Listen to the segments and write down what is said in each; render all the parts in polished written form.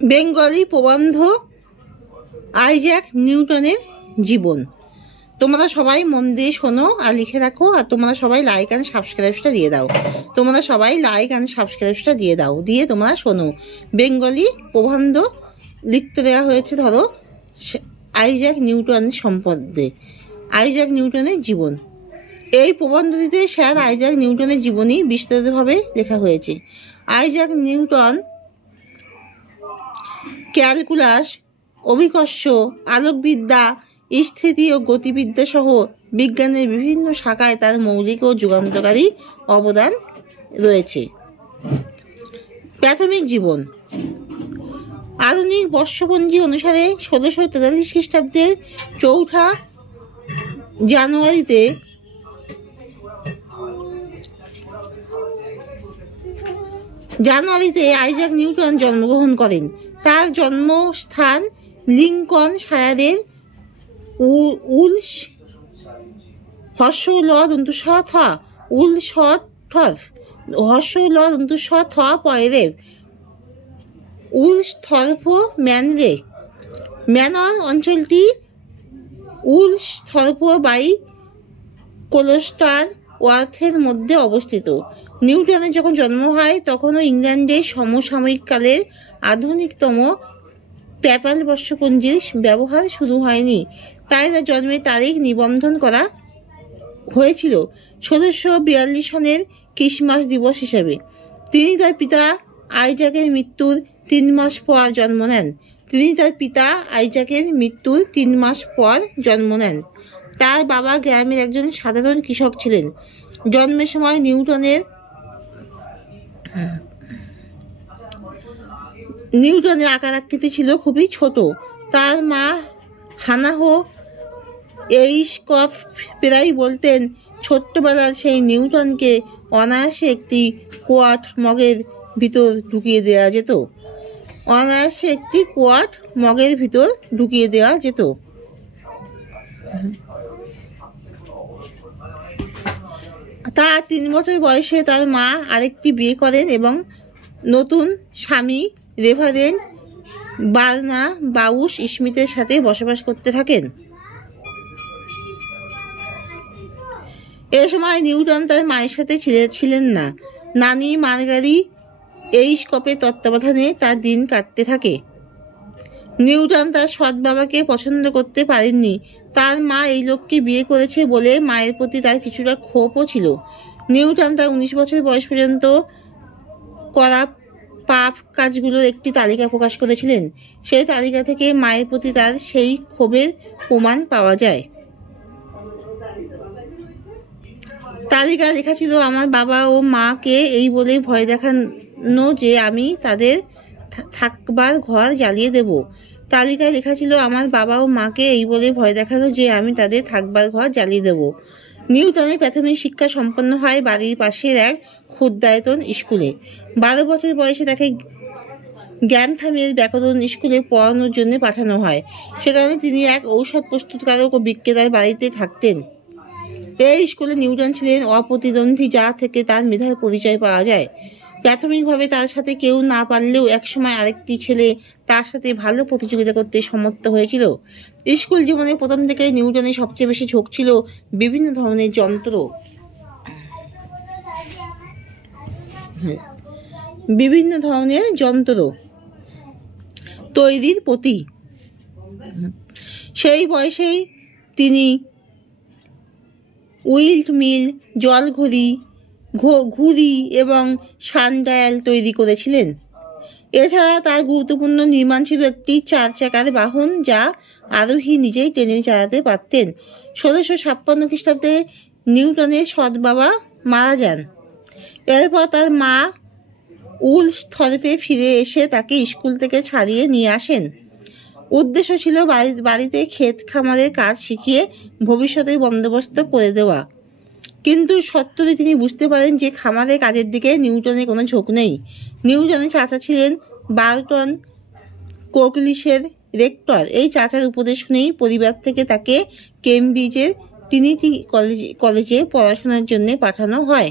Bengali প্রবন্ধ Isaac নিউটনের জীবন। তোমরা সবাই মন দিয়ে শোনো আর লিখে রাখো, আর তোমরা সবাই লাইক অ্যান্ড সাবস্ক্রাইবটা দিয়ে দাও। তোমরা সবাই লাইক অ্যান্ড সাবস্ক্রাইবটা দিয়ে দাও, দিয়ে তোমরা শোনো। বেঙ্গলি প্রবন্ধ লিখতে দেওয়া হয়েছে ধরো আইজ্যাক নিউটনের সম্বন্ধে, আইজ্যাক নিউটনের জীবন। এই প্রবন্ধটিতে স্যার আইজ্যাক নিউটনের জীবনী বিস্তারিতভাবে লেখা হয়েছে। আইজ্যাক নিউটন ক্যালকুলাস, অভিকর্ষ, আলোকবিদ্যা, স্থিতি ও গতিবিদ্যা সহ বিজ্ঞানের বিভিন্ন শাখায় তার মৌলিক ও যুগান্তকারী অবদান রয়েছে। প্রাথমিক জীবন। আধুনিক বর্ষপঞ্জি অনুসারে 1643 খ্রিস্টাব্দের 4 জানুয়ারিতে আইজ্যাক নিউটন জন্মগ্রহণ করেন। তার জন্মস্থান লিঙ্কন শায়ারের উলসথর্প ম্যানর অঞ্চলটি উলসথর্প বাই কোলস্টার ওয়ার্থের মধ্যে অবস্থিত। নিউটনের যখন জন্ম হয় তখনও ইংল্যান্ডের সমসাময়িক কালের আধুনিকতম প্যাপাল বর্ষপঞ্জির ব্যবহার শুরু হয়নি, তাই তার জন্মের তারিখ নিবন্ধন করা হয়েছিল 1642 সনের ক্রিসমাস দিবস হিসেবে। তিনি তার পিতা আইজ্যাকের মৃত্যুর 3 মাস পর জন্ম নেন। তার বাবা গ্রামের একজন সাধারণ কৃষক ছিলেন। জন্মের সময় নিউটনের আকার আকৃতি ছিল খুবই ছোট। তার মা হানাহ এইসকফ প্রায় বলতেন, ছোট্টবেলার সেই নিউটনকে অনায়াসে একটি কোয়ার্ট মগের ভিতর ঢুকিয়ে দেওয়া যেত। তার 3 বছর বয়সে তার মা আরেকটি বিয়ে করেন এবং নতুন স্বামী রেভারেন্ড বার্নাবাউস স্মিথের সাথে বসবাস করতে থাকেন। এ সময় নিউটন তার মায়ের সাথে ছিলেন না। নানি মার্গারি এইসকপের তত্ত্বাবধানে তার দিন কাটতে থাকে। নিউটন তার সৎ বাবাকে পছন্দ করতে পারেননি। তার মা এই লোককে বিয়ে করেছে বলে মায়ের প্রতি তার কিছুটা ক্ষোভও ছিল। নিউটন তার 19 বছর বয়স পর্যন্ত করা পাপ কাজগুলোর একটি তালিকা প্রকাশ করেছিলেন। সেই তালিকা থেকে মায়ের প্রতি তার সেই ক্ষোভের প্রমাণ পাওয়া যায়। তালিকা লেখা ছিল, আমার বাবা ও মাকে এই বলে ভয় দেখানো যে আমি তাদের থাকবার ঘর জ্বালিয়ে দেব। তালিকায় লেখা ছিল, আমার বাবা ও মাকে এই বলে ভয় দেখানো যে আমি তাদের থাকবার ঘর জ্বালিয়ে দেব। নিউটনের প্রাথমিক শিক্ষা সম্পন্ন হয় বাড়ির পাশের এক ক্ষুদ্রায়তন স্কুলে। 12 বছর বয়সে তাকে গ্যানথামের ব্যাকরণ স্কুলে পড়ানোর জন্য পাঠানো হয়। সেখানে তিনি এক ঔষধ প্রস্তুতকারক ও বিক্রেতার বাড়িতে থাকতেন। এই স্কুলে নিউটন ছিলেন অপ্রতিদ্বন্দ্বী, যা থেকে তার মেধার পরিচয় পাওয়া যায়। প্রাথমিকভাবে তার সাথে কেউ না পারলেও একসময় আরেকটি ছেলে তার সাথে ভালো প্রতিযোগিতা করতে সমর্থ হয়েছিল। স্কুল জীবনে প্রথম থেকে নিউটনের সবচেয়ে বেশি ঝোঁক ছিল বিভিন্ন ধরনের যন্ত্র তৈরির প্রতি। সেই বয়সেই তিনি উইল্ড মিল, ঘুড়ি এবং সানডায়াল তৈরি করেছিলেন। এছাড়া তার গুরুত্বপূর্ণ নির্মাণ ছিল একটি 4 চাকার বাহন, যা আরোহী নিজেই টেনে চালাতে পারতেন। 1656 খ্রিস্টাব্দে নিউটনের সৎ বাবা মারা যান। এরপর তার মা উলসথর্পে ফিরে এসে তাকে স্কুল থেকে ছাড়িয়ে নিয়ে আসেন। উদ্দেশ্য ছিল বাড়িতে ক্ষেত খামারের কাজ শিখিয়ে ভবিষ্যতের বন্দোবস্ত করে দেওয়া। কিন্তু সত্ত্বরে তিনি বুঝতে পারেন যে খামারের কাজের দিকে নিউটনের কোনো ঝোঁক নেই। নিউটনের চাচা ছিলেন বার্টন কোকলিসের রেক্টর। এই চাচার উপদেশ শুনেই পরিবার থেকে তাকে কেমব্রিজের ট্রিনিটি কলেজে পড়াশোনার জন্য পাঠানো হয়।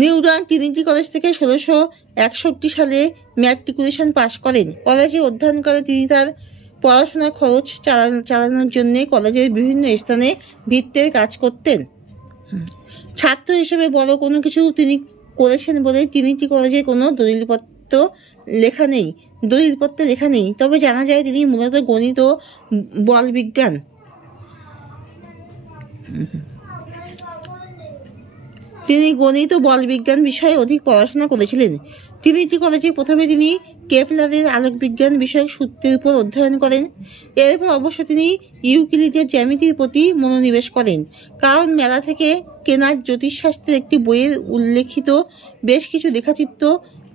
নিউটন ট্রিনিটি কলেজ থেকে 1661 সালে ম্যাট্রিকুলেশন পাশ করেন। কলেজে অধ্যয়ন করে তিনি তার পড়াশোনার খরচ চালানোর জন্য কলেজের বিভিন্ন স্থানে ভিত্তির কাজ করতেন। ছাত্র হিসেবে বড় কোনো কিছু তিনি করেছেন বলে ট্রিনিটি কলেজে কোনো দলিলপত্র লেখা নেই। তবে জানা যায় তিনি মূলত গণিত ও বলবিজ্ঞান বিষয়ে অধিক পড়াশোনা করেছিলেন। ট্রিনিটি কলেজে প্রথমে তিনি কেপলারের আলোকবিজ্ঞান বিষয়ক সূত্রের উপর অধ্যয়ন করেন। এরপর অবশ্য তিনি ইউক্লিডের জ্যামিতির প্রতি মনোনিবেশ করেন, কারণ মেলা থেকে কেনা জ্যোতিষশাস্ত্রের একটি বইয়ের উল্লেখিত বেশ কিছু রেখাচিত্র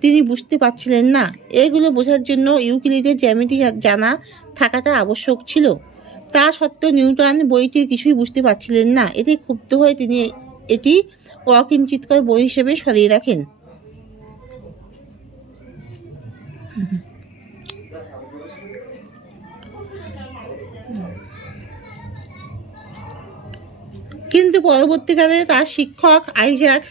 তিনি বুঝতে পারছিলেন না। এগুলো বোঝার জন্য ইউক্লিডের জ্যামিতি জানা থাকাটা আবশ্যক ছিল। তা সত্ত্বেও নিউটন বইটির কিছুই বুঝতে পারছিলেন না। এতে ক্ষুব্ধ হয়ে তিনি এটি অকিঞ্চিৎকর বই হিসেবে সরিয়ে রাখেন। কিন্তু পরবর্তীকালে তার শিক্ষক আইজাক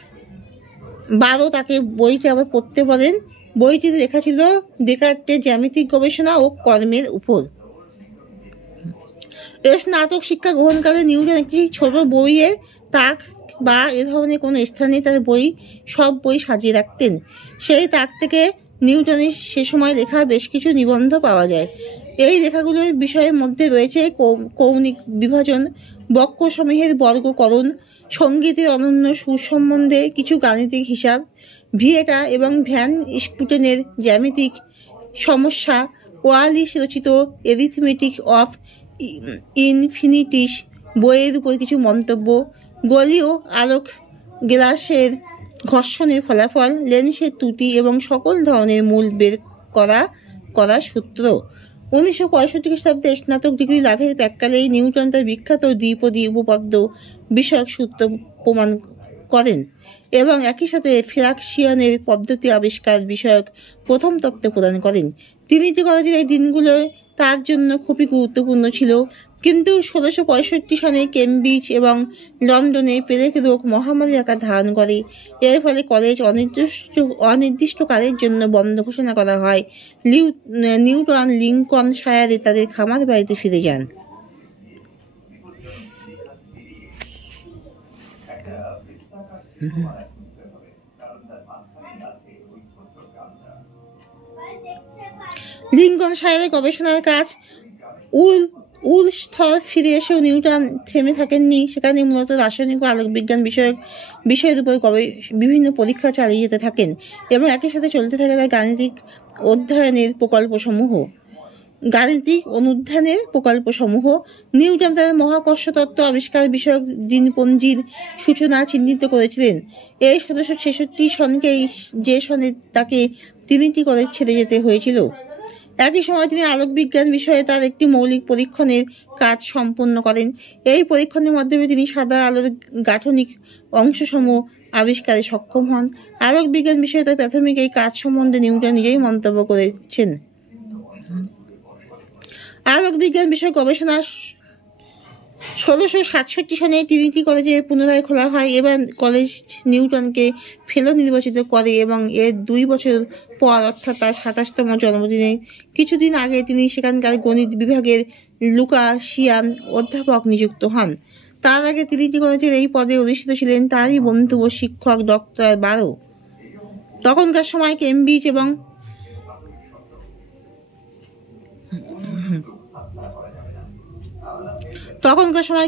বারো তাকে বইটি আবার পড়তে বলেন। বইটিতে লেখা ছিল ডেকার্টের জ্যামিতিক গবেষণা ও কর্মের উপর। স্নাতক শিক্ষা গ্রহণকালে নিউটন একটি ছোট বইয়ের তাক বা এ ধরনের কোনো স্থানে তার সব বই সাজিয়ে রাখতেন। সেই তাক থেকে নিউটনের সে সময় লেখা বেশ কিছু নিবন্ধ পাওয়া যায়। এই লেখাগুলোর বিষয়ের মধ্যে রয়েছে কৌণিক বিভাজন, বক্রসমূহের বর্গকরণ, সঙ্গীতের অনন্য সুর সম্বন্ধে কিছু গাণিতিক হিসাব, ভিয়েটা এবং ভ্যান স্কুটেনের জ্যামিতিক সমস্যা, ওয়ালিস রচিত এরিথমেটিক অফ ইনফিনিটিস বইয়ের উপর কিছু মন্তব্য, গলীয় আলোক গ্লাসের ঘর্ষণের ফলাফল, লেন্সের ত্রুটি এবং সকল ধরনের মূল বের করা সূত্র। 1965 খ্রিস্টাব্দে স্নাতক ডিগ্রি লাভের প্রাক্কালেই নিউটন তার বিখ্যাত দ্বিপদী উপপাদ্য বিষয়ক সূত্র প্রমাণ করেন এবং একই সাথে ফ্রাকশনের পদ্ধতি আবিষ্কার বিষয়ক প্রথম তত্ত্ব প্রদান করেন। ট্রিনিটি কলেজের এই দিনগুলো তার জন্য খুবই গুরুত্বপূর্ণ ছিল, কিন্তু 1665 সনে কেমব্রিজ এবং লন্ডনে প্লেগ রোগ মহামারী আকার ধারণ করে। এর ফলে কলেজ অনির্দিষ্টকালের জন্য বন্ধ ঘোষণা করা হয়। নিউটন লিঙ্কনশায়ারে তাদের খামার বাড়িতে ফিরে যান। লিঙ্কনশায়ারে গবেষণার কাজ উলস্থল ফিরে এসেও নিউটন থেমে থাকেননি। সেখানে মূলত রাসায়নিক ও আলোকবিজ্ঞান বিষয়ের উপর বিভিন্ন পরীক্ষা চালিয়ে যেতে থাকেন এবং একই সাথে চলতে থাকে তার গাণিতিক অনুধ্যানের প্রকল্পসমূহ। নিউটন তার মহাকর্ষ তত্ত্ব আবিষ্কার বিষয়ক দিনপঞ্জির সূচনা চিহ্নিত করেছিলেন। এই 1766 সনকেই যে সনে তাকে ট্রিনিটি কলেজ ছেড়ে যেতে হয়েছিল। একই সময় তিনি আলোকবিজ্ঞান বিষয়ে তার একটি মৌলিক পরীক্ষণের কাজ সম্পন্ন করেন। এই পরীক্ষণের মাধ্যমে তিনি সাদা আলোর গাঠনিক অংশসমূহ আবিষ্কারে সক্ষম হন। আলোকবিজ্ঞান বিষয়ে তার প্রাথমিক এই কাজ সম্বন্ধে নিউটন নিজেই মন্তব্য করেছেন। আলোকবিজ্ঞান বিষয়ে গবেষণা 1667 সনে ট্রিনিটি কলেজে পুনরায় খোলা হয়। এবার কলেজ নিউটনকে ফেলো নির্বাচিত করে এবং এর 2 বছর পর অর্থাৎ তার 27তম জন্মদিনে কিছুদিন আগে তিনি সেখানকার গণিত বিভাগের লুকাসিয়ান অধ্যাপক নিযুক্ত হন। তার আগে ট্রিনিটি কলেজের এই পদে অধিষ্ঠিত ছিলেন তারই বন্ধু ও শিক্ষক ডক্টর বারো। তখনকার সময়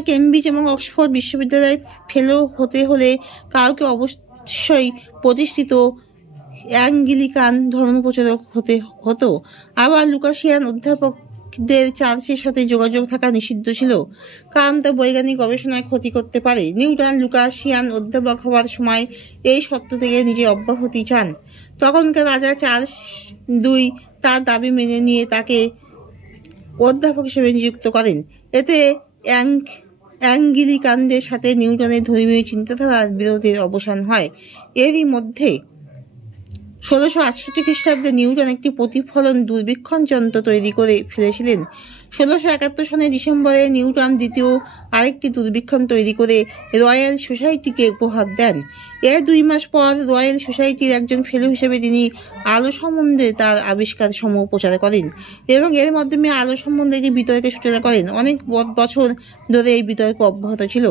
কেমব্রিজ এবং অক্সফোর্ড বিশ্ববিদ্যালয়ে ফেলো হতে হলে কাউকে অবশ্যই প্রতিষ্ঠিত অ্যাঙ্গলিকান ধর্মপ্রচারক হতে হতো। আবার লুকাসিয়ান অধ্যাপকদের চার্চের সাথে যোগাযোগ থাকা নিষিদ্ধ ছিল, কারণ তা বৈজ্ঞানিক গবেষণায় ক্ষতি করতে পারে। নিউটন লুকাসিয়ান অধ্যাপক হওয়ার সময় এই সত্য থেকে নিজে অব্যাহতি চান। তখনকার রাজা চার্লস II তার দাবি মেনে নিয়ে তাকে অধ্যাপক হিসেবে নিযুক্ত করেন। এতে অ্যাঙ্গলিকানদের সাথে নিউটনের ধর্মীয় চিন্তাধারার বিরোধের অবসান হয়। এরই মধ্যে 1668 খ্রিস্টাব্দে নিউটন একটি প্রতিফলন দূরবীক্ষণ যন্ত্র তৈরি করে ফেলেছিলেন। 1671 সনের ডিসেম্বরে নিউটন দ্বিতীয় আরেকটি দূরবীক্ষণ তৈরি করে রয়্যাল সোসাইটিকে উপহার দেন। এর 2 মাস পর রয়্যাল সোসাইটির একজন ফেলো হিসেবে তিনি আলো সম্বন্ধে তার আবিষ্কার সমূহ প্রচার করেন এবং এর মাধ্যমে আলো সম্বন্ধে একটি বিতর্কের সূচনা করেন। অনেক বছর ধরে এই বিতর্ক অব্যাহত ছিল।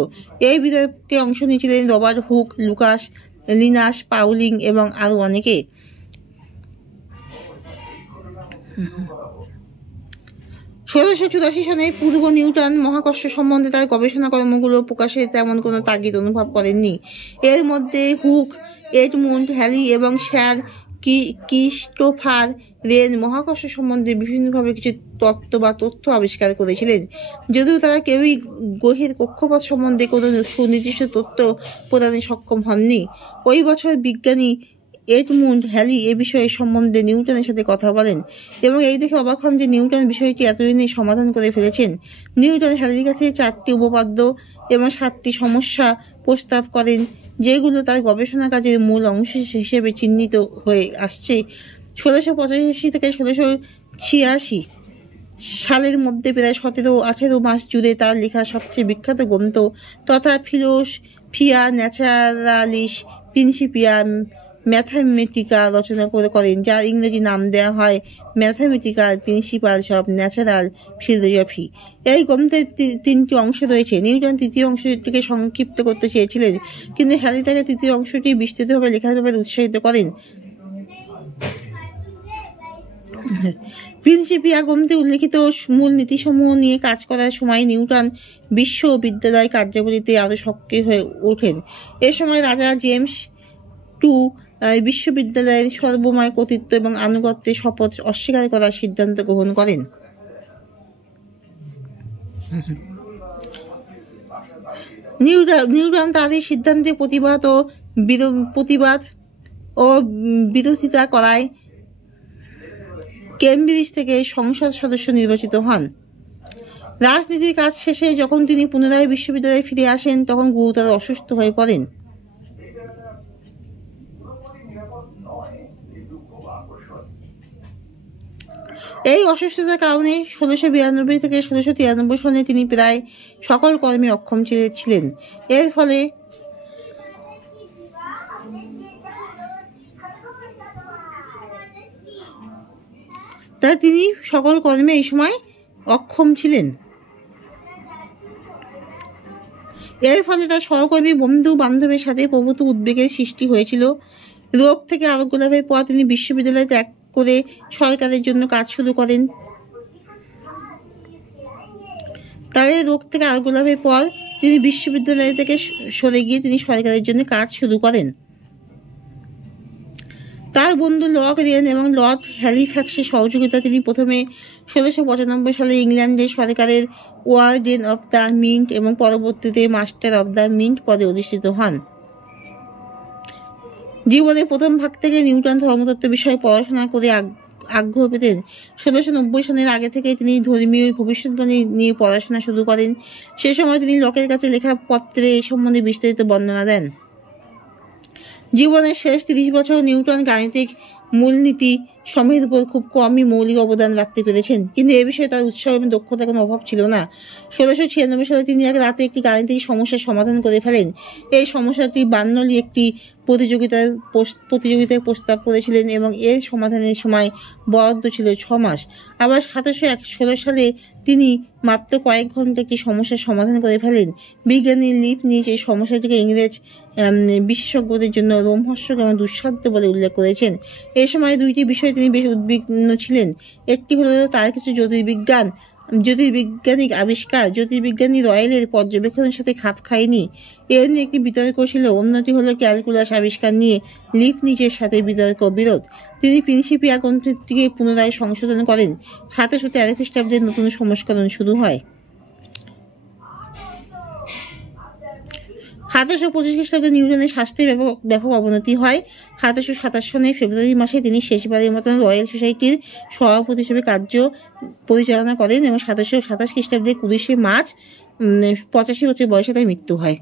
এই বিতর্কে অংশ নিয়েছিলেন Robert Hooke, Lucas, Linus Pauling এবং আরও অনেকে। 1684 সনে পূর্ব নিউটন মহাকর্ষ সম্বন্ধে তার গবেষণা কর্মগুলো প্রকাশের তেমন কোনো তাগিদ অনুভব করেননি। এর মধ্যে হুক, এডমুন্ড হ্যালি এবং স্যার ক্রিস্টোফার রেন মহাকর্ষ সম্বন্ধে বিভিন্নভাবে কিছু তত্ত্ব বা তথ্য আবিষ্কার করেছিলেন, যদিও তারা কেউই গ্রহের কক্ষপথ সম্বন্ধে কোনো সুনির্দিষ্ট তথ্য প্রদানে সক্ষম হননি। ওই বছর বিজ্ঞানী এডমুন্ড হ্যালি এ বিষয়ে সম্বন্ধে নিউটনের সাথে কথা বলেন এবং এই দেখে অবাক হন যে নিউটন বিষয়টি এতদিনে সমাধান করে ফেলেছেন। নিউটন হ্যালির কাছে 4টি উপপাদ্য এবং 7টি সমস্যা প্রস্তাব করেন, যেগুলো তার গবেষণা কাজের মূল অংশ হিসেবে চিহ্নিত হয়ে আসছে। 1685 থেকে 1686 সালের মধ্যে প্রায় 17-18 মাস জুড়ে তার লেখা সবচেয়ে বিখ্যাত গ্রন্থ তথা ফিলোসফিয়া ন্যাচারালিস প্রিন্সিপিয়া ম্যাথামেটিকা রচনা করেন, যার ইংরেজি নাম দেওয়া হয় mathematical principles of natural philosophy. এই গ্রন্থের 3টি অংশ রয়েছে। নিউটন তৃতীয় অংশটিকে সংক্ষিপ্ত করতে চেয়েছিলেন, কিন্তু হ্যালি তাকে তৃতীয় অংশটি বিস্তৃতভাবে লেখার ব্যাপারে উৎসাহিত করেন। প্রিন্সিপিয়া গ্রন্থে উল্লেখিত মূল নীতিসমূহ নিয়ে কাজ করার সময় নিউটন বিশ্ববিদ্যালয় কার্যাবলীতে আরও সক্রিয় হয়ে ওঠেন। এ সময় রাজা জেমস II বিশ্ববিদ্যালয়ের সর্বময় কর্তৃত্ব এবং আনুগত্যের শপথ অস্বীকার করার সিদ্ধান্ত গ্রহণ করেন। নিউটন তার এই সিদ্ধান্তে প্রতিবাদ ও বিরোধিতা করায় কেমব্রিজ থেকে সংসদ সদস্য নির্বাচিত হন। রাজনীতির কাজ শেষে যখন তিনি পুনরায় বিশ্ববিদ্যালয়ে ফিরে আসেন, তখন গুরুতর অসুস্থ হয়ে পড়েন। এই অসুস্থতার কারণে 1692 থেকে 1693 সনে তিনি প্রায় সকল কর্মে অক্ষম ছিলেন। এর ফলে তিনি সকল কর্মে এই সময় অক্ষম ছিলেন। এর ফলে তার সহকর্মী বন্ধু বান্ধবের সাথে প্রভূত উদ্বেগের সৃষ্টি হয়েছিল। রোগ থেকে আরোগ্য লাভের পর তিনি বিশ্ববিদ্যালয় ত্যাগ করে সরকারের জন্য কাজ শুরু করেন। তার রোগ থেকে আরোগ্য লাভের পর তিনি বিশ্ববিদ্যালয় থেকে সরে গিয়ে তিনি সরকারের জন্য কাজ শুরু করেন। তার বন্ধু লর্ড রেন এবং লর্ড হ্যালিফ্যাক্সের সহযোগিতা তিনি প্রথমে 1695 সালে ইংল্যান্ডের সরকারের ওয়ার্ডেন অফ দ্য মিন্ট এবং পরবর্তীতে মাস্টার অফ দ্য মিন্ট পদে অধিষ্ঠিত হন। জীবনের প্রথম ভাগ থেকে নিউটন ধর্মতত্ত্ব বিষয়ে পড়াশোনা করে আগ্রহ পেতেন। 1690 সনের আগে থেকে তিনি ধর্মীয় ভবিষ্যৎবাণী নিয়ে পড়াশোনা শুরু করেন। সে সময় তিনি লোকের কাছে লেখা পত্রে এই সম্বন্ধে বিস্তারিত বর্ণনা দেন। জীবনের শেষ 30 বছর নিউটন গাণিতিক মূলনীতি সময়ের উপর খুব কমই মৌলিক অবদান রাখতে পেরেছেন, কিন্তু এ বিষয়ে তার উৎসাহ এবং দক্ষতার কোনো অভাব ছিল না। 1696 সালে তিনি এক রাতে একটি গাণিতিক সমস্যার সমাধান করে ফেলেন। এই সমস্যাটি বার্নলি একটি প্রতিযোগিতায় প্রস্তাব করেছিলেন এবং এর সমাধানের সময় বরাদ্দ ছিল 6 মাস। আবার 1716 সালে তিনি মাত্র কয়েক ঘন্টা একটি সমস্যার সমাধান করে ফেলেন। বিজ্ঞানী লিবনিজ এই সমস্যাটিকে ইংরেজ বিশেষজ্ঞদের জন্য রোমহর্ষক এবং দুঃসাধ্য বলে উল্লেখ করেছেন। এই সময় 2টি বিষয়ে তিনি বেশ উদ্বিগ্ন ছিলেন। একটি হলো তার কিছু জ্যোতির্বিজ্ঞানিক আবিষ্কার জ্যোতির্বিজ্ঞানী রয়েলের পর্যবেক্ষণের সাথে খাপ খায়নি, এর নিয়ে একটি বিতর্ক ছিল। অন্যটি হলো ক্যালকুলাস আবিষ্কার নিয়ে লিবনিজের সাথে বিরোধ। তিনি প্রিন্সিপিয়া গ্রন্থটিকে পুনরায় সংশোধন করেন। 1713 খ্রিস্টাব্দে নতুন সংস্করণ শুরু হয়। 1725 খ্রিস্টাব্দে নিউটনের স্বাস্থ্যের ব্যাপক অবনতি হয়। 1727 সনের ফেব্রুয়ারি মাসে তিনি শেষবারের মতন রয়্যাল সোসাইটির সভাপতি হিসেবে কার্য পরিচালনা করেন এবং 1727 খ্রিস্টাব্দে 19 মার্চ 85 বছর বয়সে তার মৃত্যু হয়।